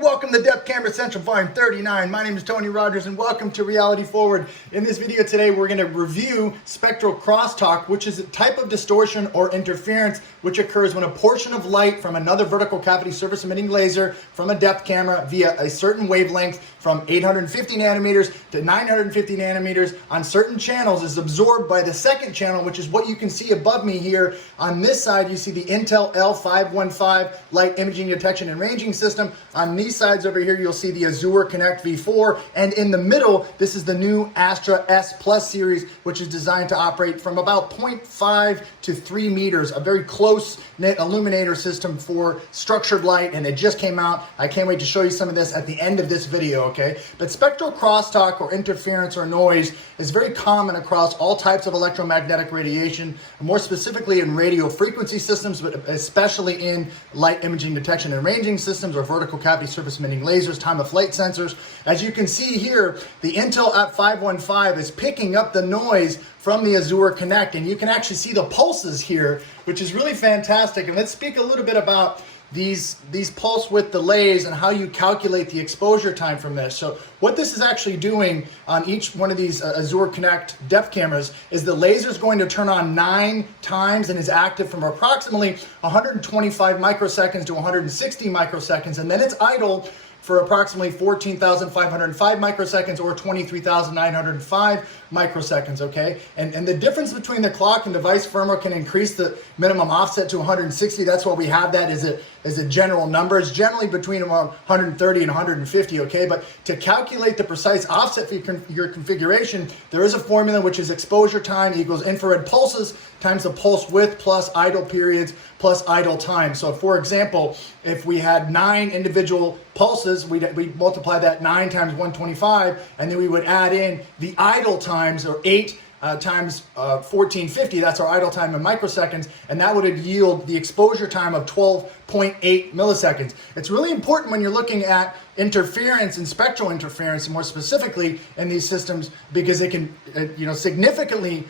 welcome to Depth Camera Central Volume 39. My name is Tony Rogers and welcome to Reality Forward. In this video today, we're going to review spectral crosstalk, which is a type of distortion or interference which occurs when a portion of light from another vertical cavity surface emitting laser from a depth camera via a certain wavelength from 850 nanometers to 950 nanometers on certain channels is absorbed by the second channel, which is what you can see above me here. On this side, you see the Intel L515 light imaging detection and ranging system. On these sides over here, you'll see the Azure Connect V4. And in the middle, this is the new Astra S Plus series, which is designed to operate from about 0.5 to 3 meters, a very close-knit illuminator system for structured light, and it just came out. I can't wait to show you some of this at the end of this video, okay? But spectral crosstalk or interference or noise is very common across all types of electromagnetic radiation, more specifically in radio frequency systems, but especially in light imaging detection and ranging systems or vertical cavity surface emitting lasers, time of flight sensors. As you can see here, the Intel F515 is picking up the noise from the Azure Connect, and you can actually see the pulses here, which is really fantastic. And let's speak a little bit about these pulse width delays and how you calculate the exposure time from this. So what this is actually doing on each one of these Azure Connect depth cameras is the laser is going to turn on 9 times and is active from approximately 125 microseconds to 160 microseconds, and then it's idle for approximately 14,505 microseconds or 23,905 microseconds, okay? And the difference between the clock and device firmware can increase the minimum offset to 160. That's why we have that as a general number. It's generally between around 130 and 150, okay? But to calculate the precise offset for your configuration, there is a formula which is exposure time equals infrared pulses times the pulse width plus idle periods plus idle time. So for example, if we had 9 individual pulses, we'd multiply that 9 times 125, and then we would add in the idle times, or 8 times 1450, that's our idle time in microseconds, and that would yield the exposure time of 12.8 milliseconds. It's really important when you're looking at interference and spectral interference, and more specifically in these systems, because it can significantly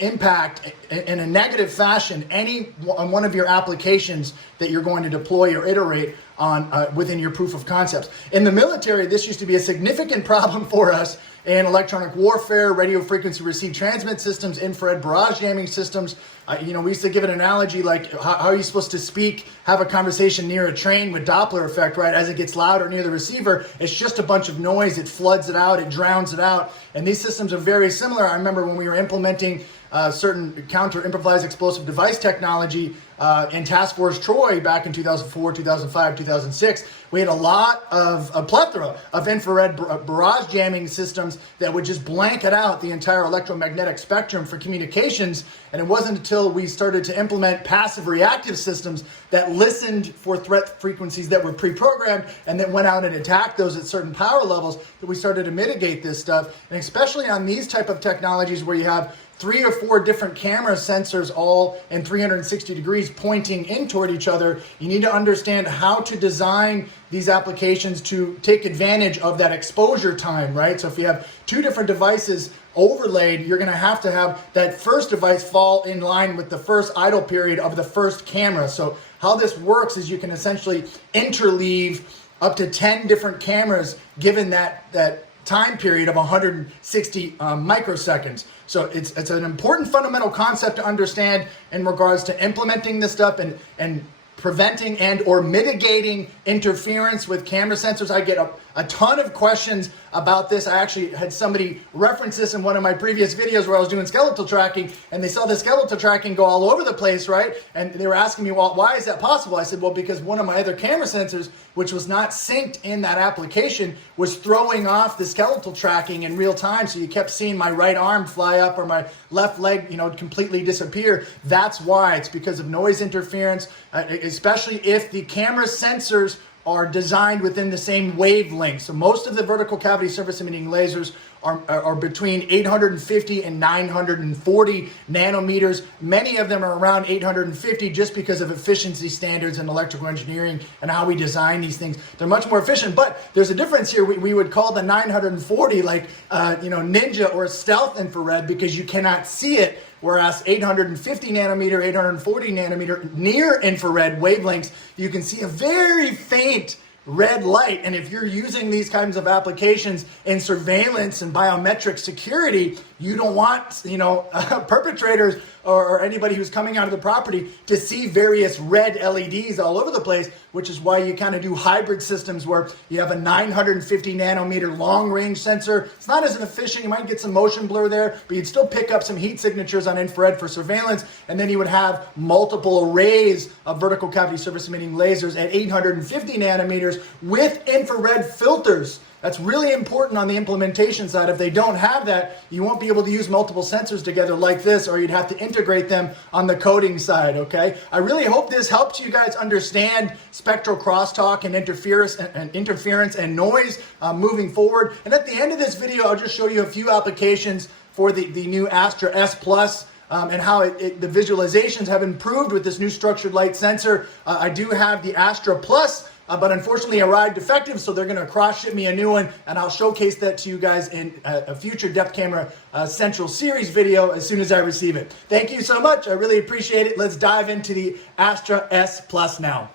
impact in a negative fashion any one of your applications that you're going to deploy or iterate on within your proof of concepts. In the military, this used to be a significant problem for us in electronic warfare, radio frequency receive transmit systems, infrared barrage jamming systems. We used to give an analogy like, how are you supposed to have a conversation near a train with Doppler effect, right? As it gets louder near the receiver, it's just a bunch of noise. It floods it out, it drowns it out. And these systems are very similar. I remember when we were implementing certain counter-improvised explosive device technology in Task Force Troy back in 2004, 2005, 2006, we had a plethora of infrared barrage jamming systems that would just blanket out the entire electromagnetic spectrum for communications. And it wasn't until we started to implement passive reactive systems that listened for threat frequencies that were pre-programmed and then went out and attacked those at certain power levels that we started to mitigate this stuff. And especially on these type of technologies where you have 3 or 4 different camera sensors all in 360 degrees pointing in toward each other, you need to understand how to design these applications to take advantage of that exposure time, right? So if you have 2 different devices overlaid, you're going to have that first device fall in line with the first idle period of the first camera. So how this works is you can essentially interleave up to 10 different cameras given that time period of 160 microseconds. So it's an important fundamental concept to understand in regards to implementing this stuff and preventing and or mitigating interference with camera sensors. I get a ton of questions about this. I actually had somebody reference this in one of my previous videos where I was doing skeletal tracking, and they saw the skeletal tracking go all over the place, right? And they were asking me, well, why is that possible? I said, well, because one of my other camera sensors, which was not synced in that application, was throwing off the skeletal tracking in real time. So you kept seeing my right arm fly up or my left leg, completely disappear. That's why. It's because of noise interference, especially if the camera sensors are designed within the same wavelength. So most of the vertical cavity surface emitting lasers are between 850 and 940 nanometers. Many of them are around 850 just because of efficiency standards in electrical engineering and how we design these things. They're much more efficient, but there's a difference here. We would call the 940 like ninja or stealth infrared because you cannot see it, whereas 850 nanometer, 840 nanometer near infrared wavelengths, you can see a very faint red light. And if you're using these kinds of applications in surveillance and biometric security, you don't want, perpetrators or anybody who's coming out of the property to see various red LEDs all over the place, which is why you kind of do hybrid systems where you have a 950 nanometer long range sensor. It's not as efficient. You might get some motion blur there, but you'd still pick up some heat signatures on infrared for surveillance. And then you would have multiple arrays of vertical cavity surface emitting lasers at 850 nanometers with infrared filters. That's really important on the implementation side. If they don't have that, you won't be able to use multiple sensors together like this, or you'd have to integrate them on the coding side, okay? I really hope this helps you guys understand spectral crosstalk and interference and noise moving forward. And at the end of this video, I'll just show you a few applications for the new Astra S Plus. And how the visualizations have improved with this new structured light sensor. I do have the Astra Plus, but unfortunately arrived defective, so they're going to cross ship me a new one, and I'll showcase that to you guys in a future Depth Camera Central Series video as soon as I receive it. Thank you so much. I really appreciate it. Let's dive into the Astra S Plus now.